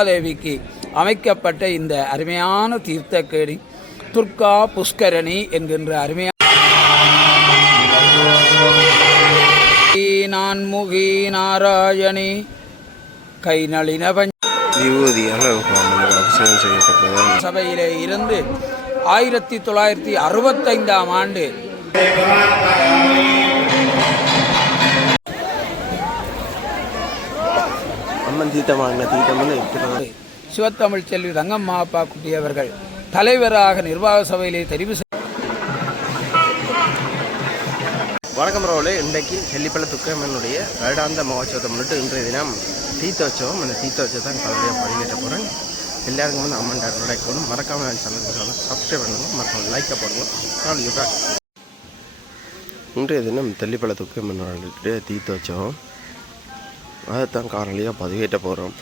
துர்காதேவிக்கு அமைக்கப்பட்ட இந்த அருமையான தீர்த்தக்கேணி துர்கா புஷ்கரணி என்கின்ற அருமையான நான்முகி நாராயணி கை நளின சபையிலே இருந்து 1965 ஆண்டு சிவத்தமிழ் செல்வி ரங்கம்மா அப்பா குட்டி அவர்கள் தலைவராக நிர்வாக சபையிலே தெரிவு வணக்கம் ரோலே. இன்றைக்கு ஹெல்லிப்பள்ள துக்கம்மனுடைய வருடாந்த மகோத்சவத்தை முன்னிட்டு இன்றைய தினம் தீர்த்தோற்சவம். அந்த தீர்த்தோற்சவத்தை பலரையாக பதிவேற்ற போகிறேன். எல்லாருக்கும் வந்து அம்மன் லைக் மறக்காமல் சேனலுக்கு சப்ஸ்கிரைப் பண்ணுங்க, மறக்காமல் லைக்கை போடுங்க. இன்றைய தினம் தெல்லிப்பள்ள துக்கம்மனுடைய தீர்த்தோற்சவம், அதைத்தான் காணொலியாக பதிவேற்ற போகிறோம்.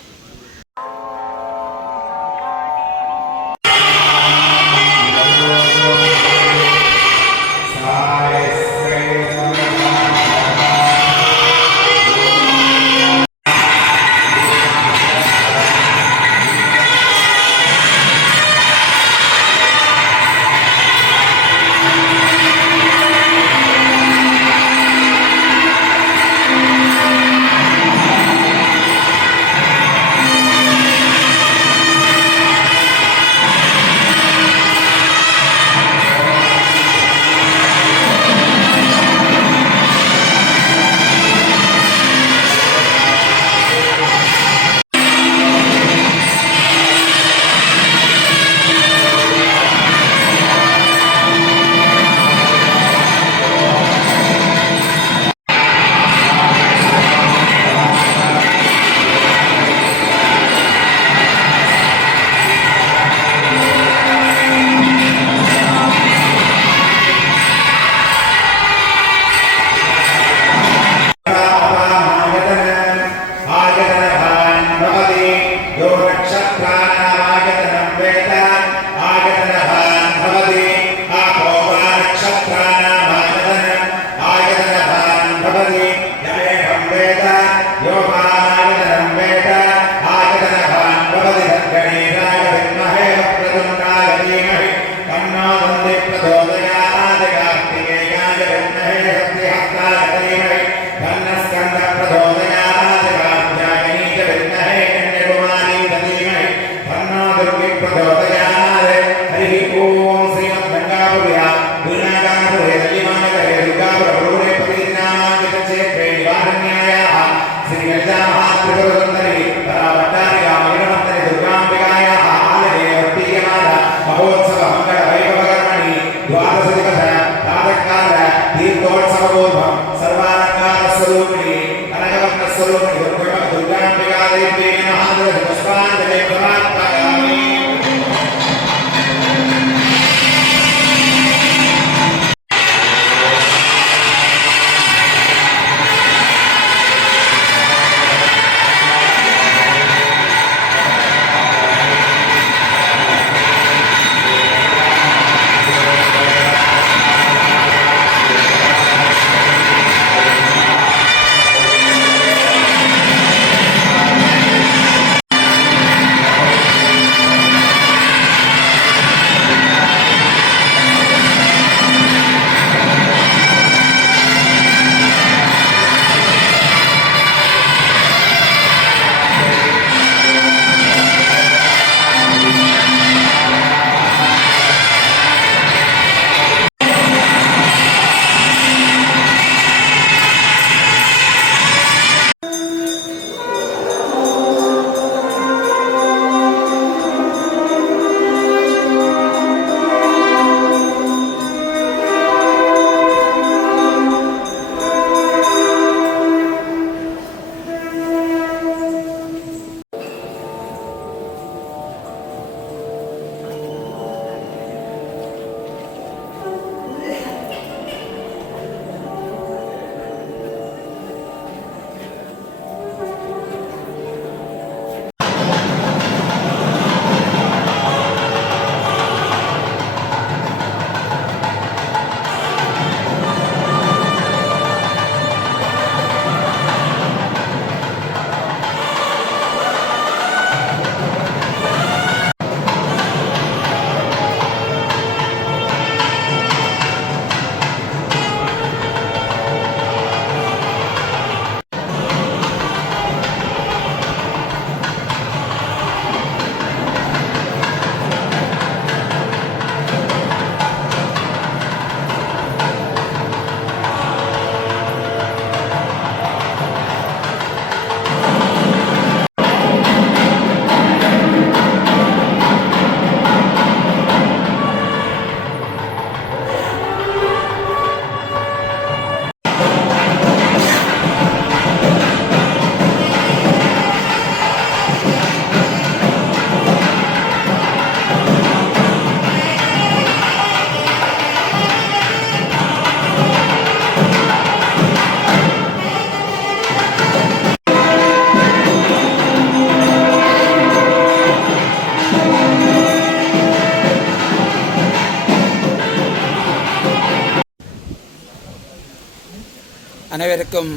அனைவருக்கும்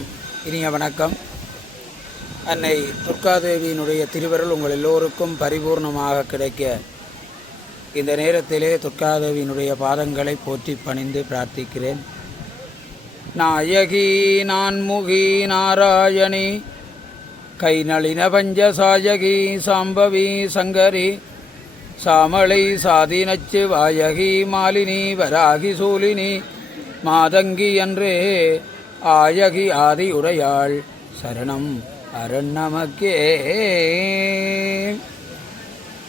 இனிய வணக்கம். அன்னை துர்காதேவியினுடைய திருவருள் உங்கள் எல்லோருக்கும் பரிபூர்ணமாக கிடைக்க இந்த நேரத்திலே துர்காதேவியினுடைய பாதங்களை போற்றி பணிந்து பிரார்த்திக்கிறேன். நாயகி நான்முகி நாராயணி கை நளின பஞ்சசாயகி சாம்பவி சங்கரி சாமளை சாதினச்சு வாயகி மாலினி வராகி சூலினி மாதங்கி என்றே ஆயகி ஆதி உடையாள் சரணம் அரண் நமக்கே.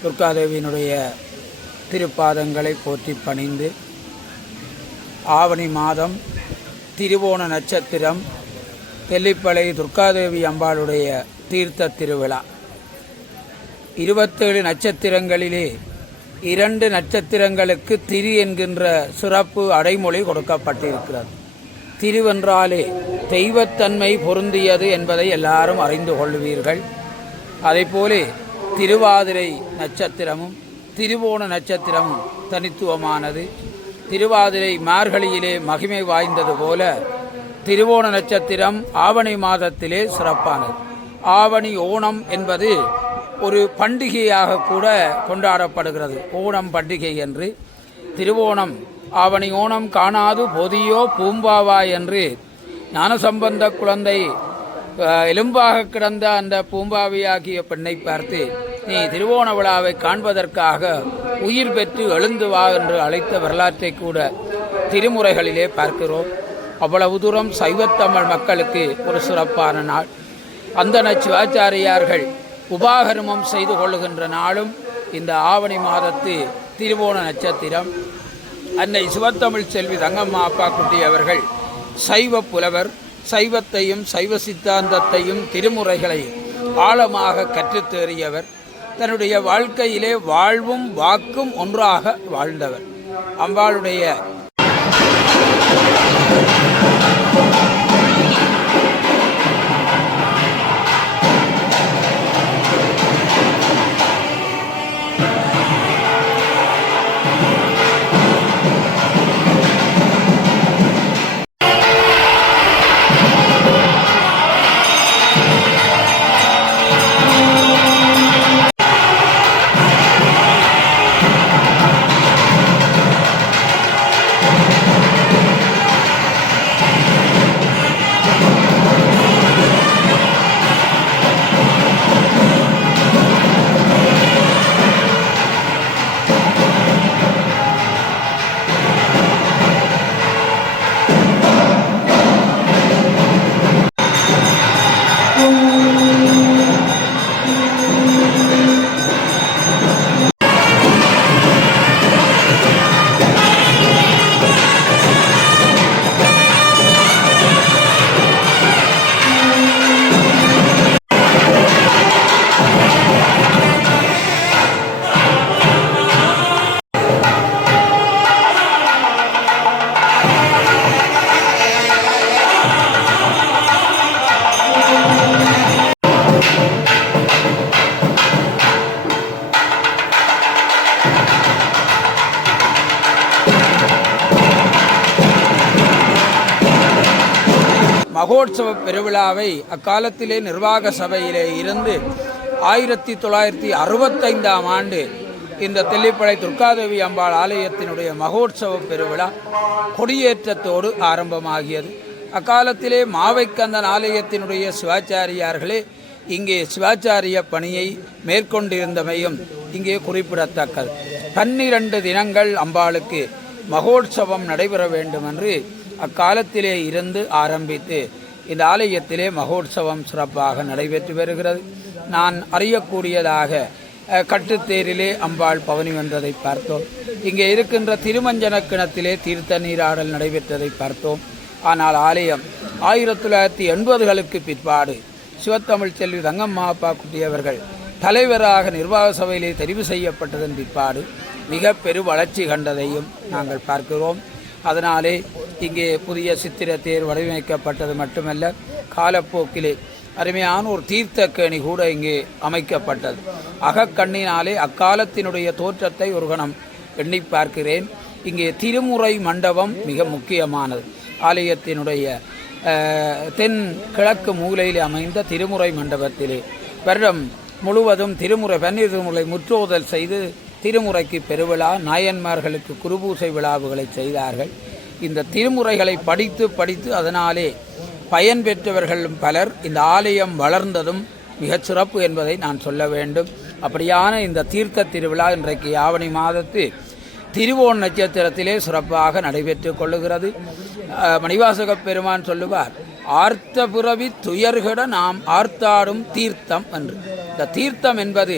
துர்காதேவியினுடைய திருப்பாதங்களை போற்றி பணிந்து ஆவணி மாதம் திருவோண நட்சத்திரம் தெல்லிப்பளை துர்காதேவி அம்பாளுடைய தீர்த்த திருவிழா. 27 நட்சத்திரங்களிலே 2 நட்சத்திரங்களுக்கு திரு என்கின்ற சிறப்பு அடைமொழி கொடுக்கப்பட்டிருக்கிறது. திருவென்றாலே தெய்வத்தன்மை பொருந்தியது என்பதை எல்லாரும் அறிந்து கொள்வீர்கள். அதேபோல திருவாதிரை நட்சத்திரமும் திருவோண நட்சத்திரமும் தனித்துவமானது. திருவாதிரை மார்கழியிலே மகிமை வாய்ந்தது போல திருவோண நட்சத்திரம் ஆவணி மாதத்திலே சிறப்பானது. ஆவணி ஓணம் என்பது ஒரு பண்டிகையாக கூட கொண்டாடப்படுகிறது. ஓணம் பண்டிகை என்று திருவோணம் ஆவணி ஓணம் காணாது பொதியோ பூம்பாவா என்று ஞானசம்பந்த குழந்தை எலும்பாக கிடந்த அந்த பூம்பாவியாகிய பெண்ணை பார்த்து நீ திருவோண விழாவை காண்பதற்காக உயிர் பெற்று எழுந்து வா என்று அழைத்த வரலாற்றை கூட திருமுறைகளிலே பார்க்கிறோம். அவ்வளவு தூரம் சைவத்தமிழ் மக்களுக்கு ஒரு சிறப்பான நாள். அந்தன சிவாச்சாரியார்கள் உபாகர்மம் செய்து கொள்ளுகின்ற நாளும் இந்த ஆவணி மாதத்து திருவோண நட்சத்திரம். அன்னை சிவத்தமிழ் செல்வி தங்கம்மா அப்பாக்குட்டி அவர்கள் சைவ புலவர். சைவத்தையும் சைவ சித்தாந்தத்தையும் திருமுறைகளையும் ஆழமாக கற்றுத் தேறியவர். தன்னுடைய வாழ்க்கையிலே வாழ்வும் வாக்கும் ஒன்றாக வாழ்ந்தவர். அம்பாளுடைய மகோற்சவ பெருவிழாவை அக்காலத்திலே நிர்வாக சபையிலே இருந்து 1965ஆம் ஆண்டு இந்த தெல்லிப்பளை துர்காதேவி அம்பாள் ஆலயத்தினுடைய மகோற்சவ பெருவிழா கொடியேற்றத்தோடு ஆரம்பமாகியது. அக்காலத்திலே மாவைக்கந்தன் ஆலயத்தினுடைய சிவாச்சாரியார்களே இங்கே சிவாச்சாரிய பணியை மேற்கொண்டிருந்தமையும் இங்கே குறிப்பிடத்தக்கது. 12 தினங்கள் அம்பாளுக்கு மகோற்சவம் நடைபெற வேண்டும் என்று அக்காலத்திலே இருந்து ஆரம்பித்து இந்த ஆலயத்திலே மகோற்சவம் சிறப்பாக நடைபெற்று வருகிறது. நான் அறியக்கூடியதாக கட்டுத்தேரிலே அம்பாள் பவனி வந்ததை பார்த்தோம். இங்கே இருக்கின்ற திருமஞ்சன கிணத்திலே தீர்த்த நீராடல் நடைபெற்றதை பார்த்தோம். ஆனால் ஆலயம் 1980களுக்கு பிற்பாடு சிவத்தமிழ் செல்வி தங்கம்மா அப்பாக்குட்டி அவர்கள் தலைவராக நிர்வாக சபையிலே தெரிவு செய்யப்பட்டதன் பிற்பாடு மிக பெரு வளர்ச்சி கண்டதையும் நாங்கள் பார்க்கிறோம். அதனாலே இங்கே புதிய சித்திர தேர் வடிவமைக்கப்பட்டது மட்டுமல்ல, காலப்போக்கிலே அருமையான ஒரு தீர்த்தக்கேணி கூட இங்கே அமைக்கப்பட்டது. அகக்கண்ணினாலே அக்காலத்தினுடைய தோற்றத்தை ஒரு கணம் எண்ணி பார்க்கிறேன். இங்கே திருமுறை மண்டபம் மிக முக்கியமானது. ஆலயத்தினுடைய தென் கிழக்கு மூலையில் அமைந்த திருமுறை மண்டபத்திலே வருடம் முழுவதும் பன்னீர் திருமுறை முற்றோதல் செய்து திருமுறைக்கு பெருவிழா, நாயன்மார்களுக்கு குருபூசை விழாவுகளை செய்தார்கள். இந்த திருமுறைகளை படித்து அதனாலே பயன் பெற்றவர்களும் பலர். இந்த ஆலயம் வளர்ந்ததும் மிகச் சிறப்பு என்பதை நான் சொல்ல வேண்டும். அப்படியான இந்த தீர்த்த திருவிழா இன்றைக்கு ஆவணி மாதத்து திருவோண நட்சத்திரத்திலே சிறப்பாக நடைபெற்று கொள்ளுகிறது. மணிவாசகப் பெருமான் சொல்லுவார், ஆர்த்த புறவி துயர்கட நாம் ஆர்த்தாடும் தீர்த்தம் என்று. இந்த தீர்த்தம் என்பது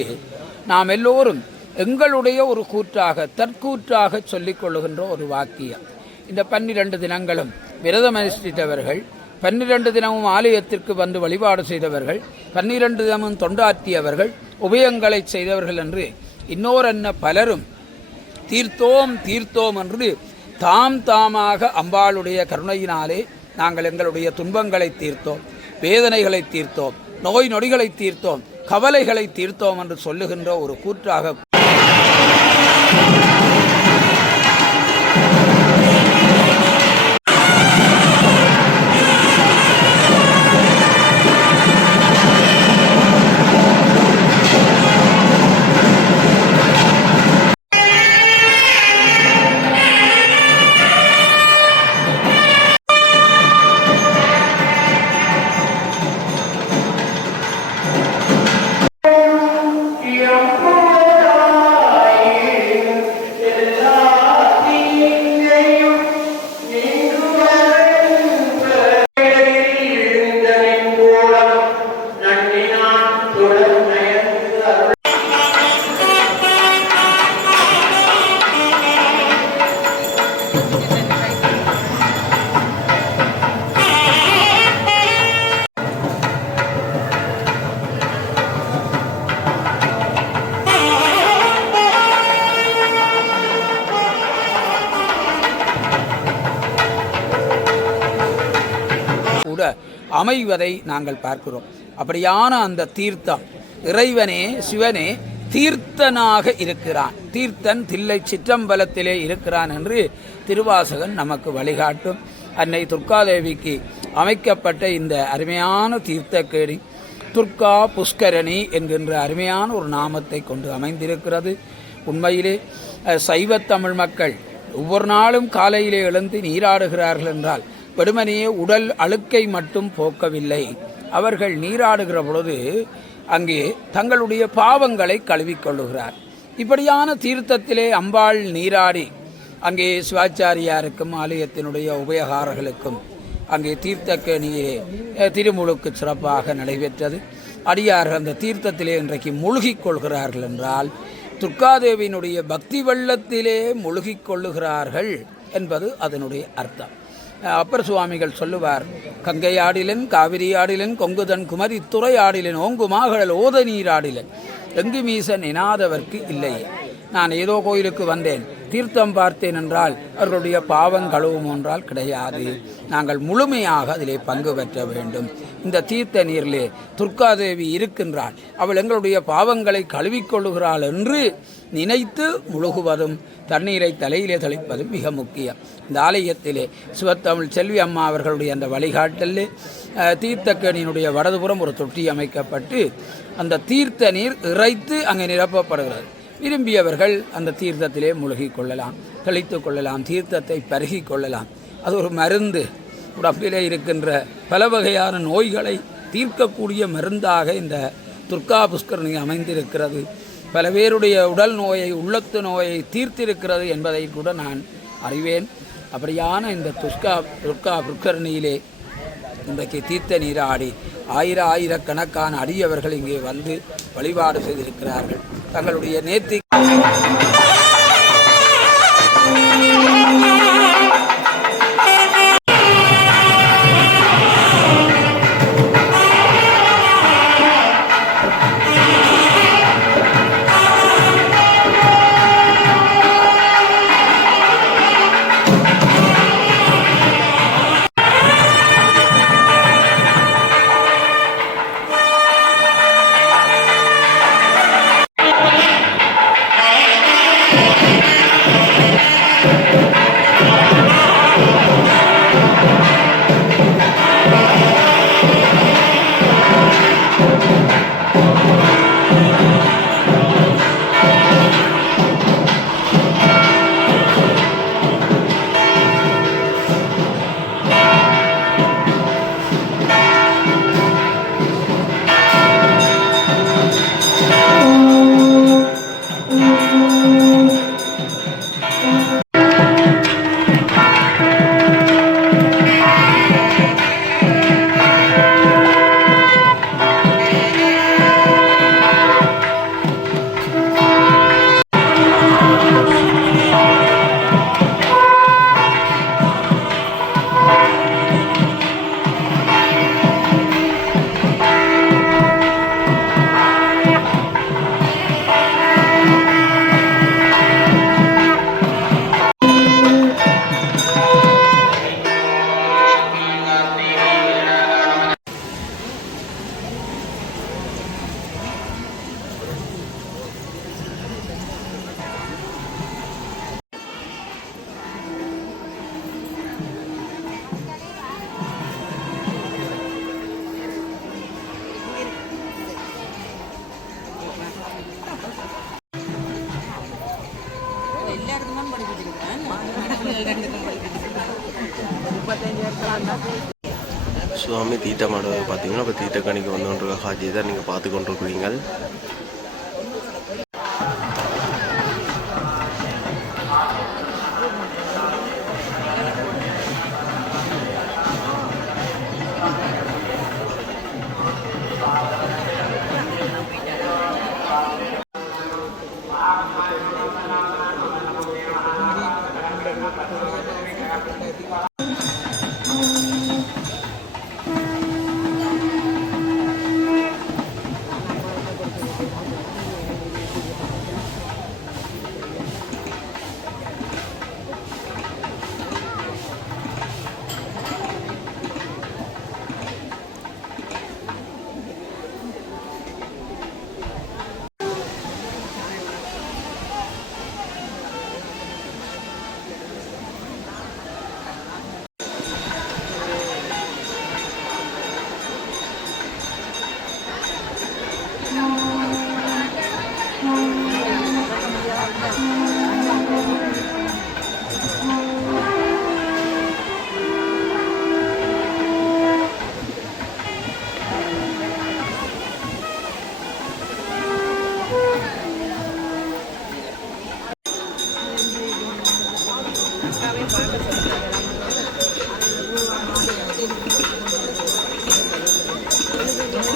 நாம் எல்லோரும் எங்களுடைய ஒரு கூற்றாக தற்கூற்றாக சொல்லிக் கொள்ளுகின்ற ஒரு வாக்கியம். இந்த 12 தினங்களும் விரதம் அனுஷ்டித்தவர்கள், 12 தினமும் ஆலயத்திற்கு வந்து வழிபாடு செய்தவர்கள், 12 தினமும் தொண்டாற்றியவர்கள், உபயங்களை செய்தவர்கள் என்று இன்னோரென்ன பலரும் தீர்த்தோம் என்று தாமாக அம்பாளுடைய கருணையினாலே நாங்கள் எங்களுடைய துன்பங்களை தீர்த்தோம், வேதனைகளை தீர்த்தோம், நோய் நொடிகளை தீர்த்தோம், கவலைகளை தீர்த்தோம் என்று சொல்லுகின்ற ஒரு கூற்றாக அமைவதை நாங்கள் பார்க்கிறோம். அப்படியான அந்த தீர்த்தம் இறைவனே சிவனே தீர்த்தனாக இருக்கிறான். தீர்த்தன் தில்லை சிற்றம்பலத்திலே இருக்கிறான் என்று திருவாசகன் நமக்கு வழிகாட்டும். அன்னை துர்காதேவிக்கு அமைக்கப்பட்ட இந்த அருமையான தீர்த்தக்கேணி துர்கா புஷ்கரணி என்கின்ற அருமையான ஒரு நாமத்தை கொண்டு அமைந்திருக்கிறது. உண்மையிலே சைவத்தமிழ் மக்கள் ஒவ்வொரு நாளும் காலையிலே எழுந்து நீராடுகிறார்கள் என்றால் வெறுமனையே உடல் அழுக்கை மட்டும் போக்கவில்லை. அவர்கள் நீராடுகிற பொழுது அங்கே தங்களுடைய பாவங்களை கழுவிக்கொள்ளுகிறார். இப்படியான தீர்த்தத்திலே அம்பாள் நீராடி அங்கே சிவாச்சாரியாருக்கும் ஆலயத்தினுடைய உபயகாரர்களுக்கும் அங்கே தீர்த்தக்கேணியிலே திருமுழுக்கு சிறப்பாக நடைபெற்றது. அடியார்கள் அந்த தீர்த்தத்திலே இன்றைக்கு மூழ்கிக் கொள்கிறார்கள் என்றால் துர்காதேவியினுடைய பக்தி வெள்ளத்திலே மூழ்கிக் கொள்ளுகிறார்கள் என்பது அதனுடைய அர்த்தம். அப்பர் சுவாமிகள் சொல்லுவார், கங்கை ஆடிலன் காவிரி ஆடிலன் கொங்குதன் குமரி துறை ஆடிலன் ஓங்கு மாகடல் ஓத நீராடிலன் எங்கு மீசன் எனாதவர்க்கு இல்லையே. நான் ஏதோ கோயிலுக்கு வந்தேன், தீர்த்தம் பார்த்தேன் என்றால் அவர்களுடைய பாவம் கழுவும் என்றால் கிடையாது. நாங்கள் முழுமையாக அதிலே பங்கு பெற்ற வேண்டும். இந்த தீர்த்த நீரிலே துர்காதேவி இருக்கின்றாள், அவள் எங்களுடைய பாவங்களை கழுவிக்கொள்ளுகிறாள் என்று நினைத்து முழுகுவதும் தண்ணீரை தலையிலே தெளிப்பதும் மிக முக்கியம். இந்த ஆலயத்திலே சிவத்தமிழ் செல்வி அம்மா அவர்களுடைய அந்த வழிகாட்டலில் தீர்த்தக்கேணியினுடைய வடதுபுறம் ஒரு தொட்டி அமைக்கப்பட்டு அந்த தீர்த்த நீர் இறைத்து அங்கே நிரப்பப்படுகிறது. விரும்பியவர்கள் அந்த தீர்த்தத்திலே முழுகி கொள்ளலாம், தெளித்து கொள்ளலாம், தீர்த்தத்தை பருகி கொள்ளலாம். அது ஒரு மருந்து. உடம்பிலே இருக்கின்ற பல வகையான நோய்களை தீர்க்கக்கூடிய மருந்தாக இந்த துர்கா புஷ்கரணி அமைந்திருக்கிறது. பல பேருடைய உடல் நோயை, உள்ளத்து நோயை தீர்த்திருக்கிறது என்பதை கூட நான் அறிவேன். அப்படியான இந்த துர்கா புஷ்கரணியிலே இன்றைக்கு தீர்த்த நீராடி ஆயிரக்கணக்கான அடியவர்கள் இங்கே வந்து வழிபாடு செய்திருக்கிறார்கள். தங்களுடைய நேர்த்தி சாமி தீட்டமானது பார்த்தீங்கன்னா இப்போ தீட்டக்கணிக்கு வந்து கொண்டிருக்க காட்சியை தான் நீங்கள் பார்த்து கொண்டிருக்கிறீங்க.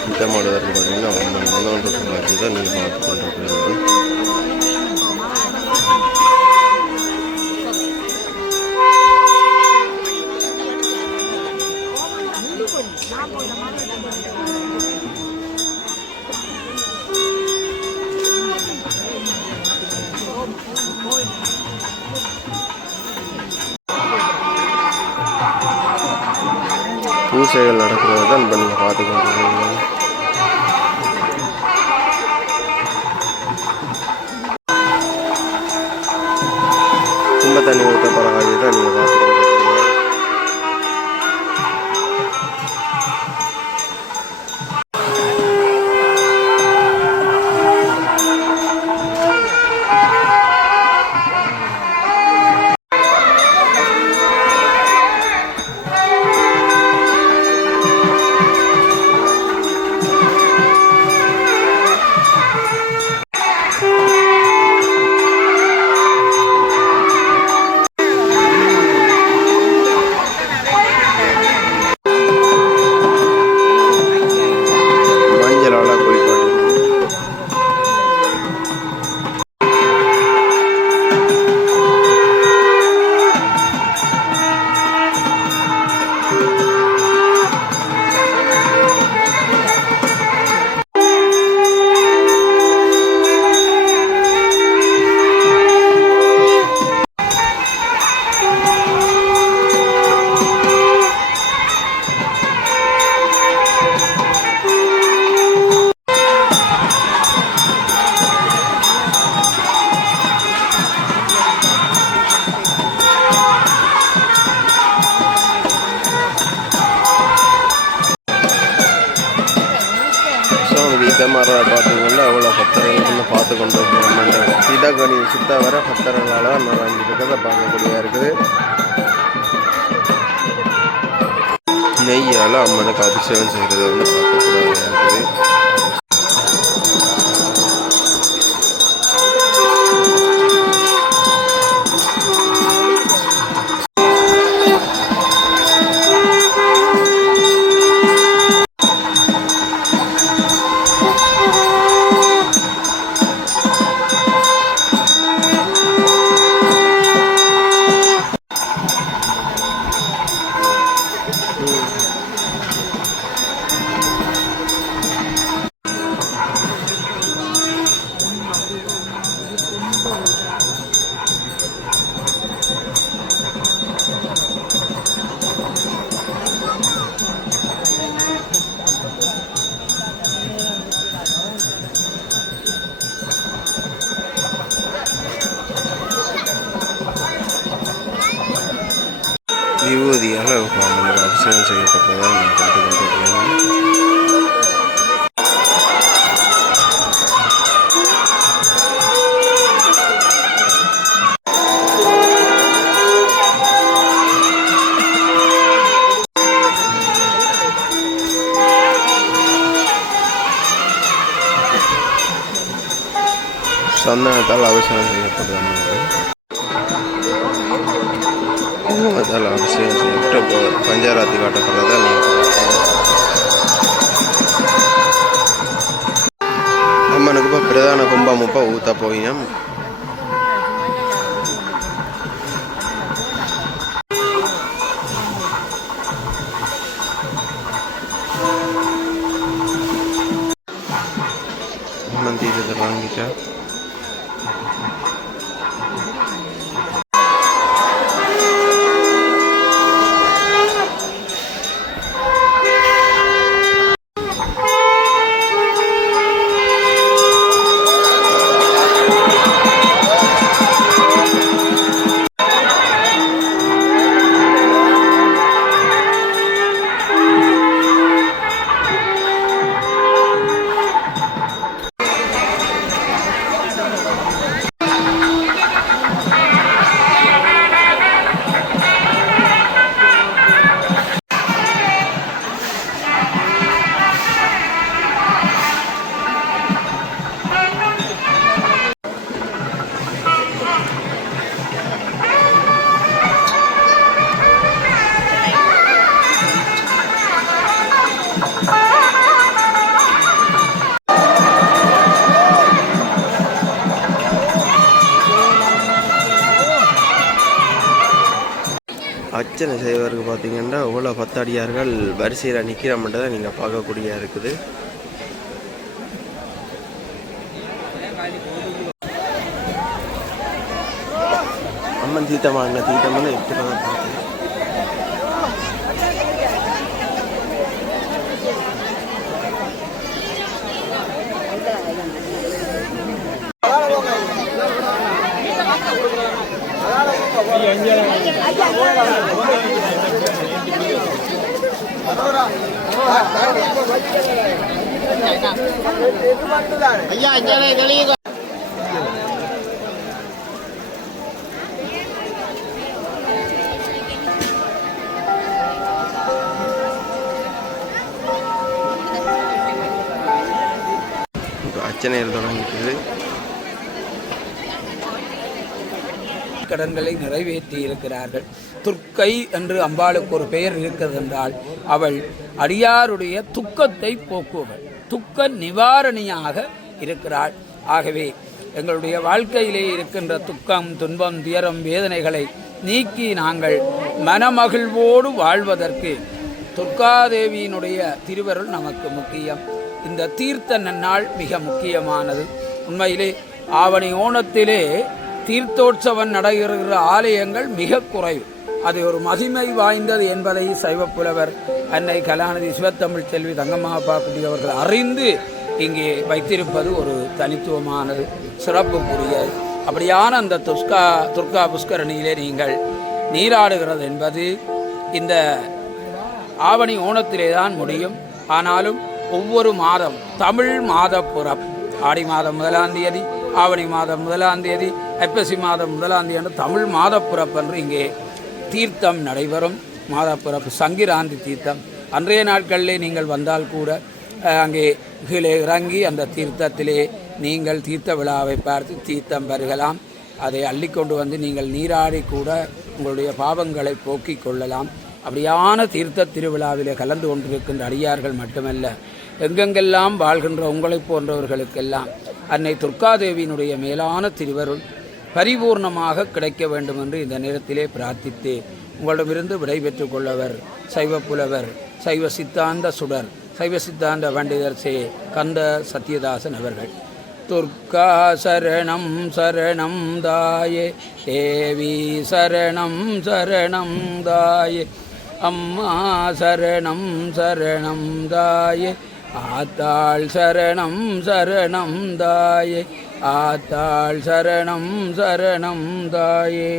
தீட்டமாடுவதற்கு பார்த்தீங்கன்னா வந்து காட்சி தான் நீங்கள் பார்த்து கொண்டிருக்கிறீர்கள். பூசைகள் நடக்கிறது தான் இப்போ நீங்கள் பார்த்து கொண்டிருக்கீங்க. கும்ப தண்ணி ஊற்ற பரவாயில்லை தான் நீங்கள் பார்த்து கொண்டிருக்கீங்க. தீட்டமாடுற பார்த்தீங்கன்னா அவ்வளோ பக்தர்கள் பார்த்து கொண்டு இருக்கிறோம். சீதாகணி சுத்த வர பக்தர்களால் தான் நிறைஞ்சிருக்கிறத பார்க்கக்கூடியதாக இருக்குது. நெய்யால் அம்மனுக்கு அபிஷேகம் செய்கிறது வந்து பார்க்கக்கூடியதாக இருக்குது. சந்தனத்தால் அவசியம் செய்யப்படுது அம்மனுக்கு. குங்குமத்தால் அவசியம் செய்யப்பட்டு பஞ்சாராத்தி காட்டப்படுறதா அம்மனுக்கு இப்போ பிரதான கும்பம் இப்போ ஊற்ற போயினோம். அம்மன் தீர்த்தத்தை வாங்கிட்டா அர்ச்சனை செய்வதற்கு பார்த்தீங்கன்னா இவ்வளோ பத்தாடியார்கள் வரிசையில் நிற்கிற மட்டும் தான் நீங்கள் பார்க்கக்கூடிய இருக்குது. அம்மன் தீர்த்தமான தீர்த்தம்னு எப்படி தான் பார்த்தேன். அர்ச்சனைகள் தொடங்கிட்டு கடன்களை நிறைவேற்றி இருக்கிறார்கள். துர்க்கை என்று அம்பாளுக்கு ஒரு பெயர் இருக்கிறது என்றால் அவள் அடியாருடைய துக்கத்தை போக்குவள், துக்க நிவாரணியாக இருக்கிறாள். ஆகவே எங்களுடைய வாழ்க்கையிலே இருக்கின்ற துக்கம், துன்பம், துயரம், வேதனைகளை நீக்கி நாங்கள் மனமகிழ்வோடு வாழ்வதற்கு துர்காதேவியினுடைய திருவருள் நமக்கு முக்கியம். இந்த தீர்த்த நன்னாள் மிக முக்கியமானது. உண்மையிலே ஆவணி ஓணத்திலே தீர்த்தோற்சவம் நடைபெறுகிற ஆலயங்கள் மிக குறைவு. அது ஒரு மகிமை வாய்ந்தது என்பதை சைவப்புலவர் அன்னை கலாநிதி சிவத்தமிழ் செல்வி தங்கம்மாபாக்குடி அவர்கள் அறிந்து இங்கே வைத்திருப்பது ஒரு தனித்துவமானது, சிறப்புக்குரியது. அப்படியான அந்த துர்கா புஷ்கரணியிலே நீங்கள் நீராடுகிறது என்பது இந்த ஆவணி ஓணத்திலே தான் முடியும். ஆனாலும் ஒவ்வொரு மாதம் தமிழ் மாத புறப் ஆடி மாதம் 1ஆம் தேதி, ஆவணி மாதம் 1ஆம் தேதி, ஐப்பசி மாதம் 1ஆம் தேதி தமிழ் மாதப்புறப்பன்று இங்கே தீர்த்தம் நடைபெறும். மாதப்புறப்பு சங்கிராந்தி தீர்த்தம். அன்றைய நாட்களிலே நீங்கள் வந்தால் கூட அங்கே கீழே இறங்கி அந்த தீர்த்தத்திலே நீங்கள் தீர்த்த விழாவை பார்த்து தீர்த்தம் பருகலாம். அதை அள்ளிக்கொண்டு வந்து நீங்கள் நீராடி கூட உங்களுடைய பாவங்களை போக்கிக் கொள்ளலாம். அப்படியான தீர்த்த திருவிழாவிலே கலந்து கொண்டிருக்கின்ற அடியார்கள் மட்டுமல்ல, எங்கெங்கெல்லாம் வாழ்கின்ற உங்களைப் போன்றவர்களுக்கெல்லாம் அன்னை துர்காதேவியினுடைய மேலான திருவருள் பரிபூர்ணமாக கிடைக்க வேண்டும் என்று இந்த நேரத்திலே பிரார்த்தித்து உங்களிடமிருந்து விடைபெற்றுக் கொள்ளவர் சைவப்புலவர், சைவ சித்தாந்த சுடர், சைவ சித்தாந்த பண்டிதர் சே கந்த சத்யதாசன் அவர்கள். துர்கா சரணம் சரணம் தாயே, தேவி சரணம் சரணம் தாயே, அம்மா சரணம் சரணம் தாயே, ஆத்தாள் சரணம் சரணம் தாயே, ஆத்தாள் சரணம் சரணம் தாயே.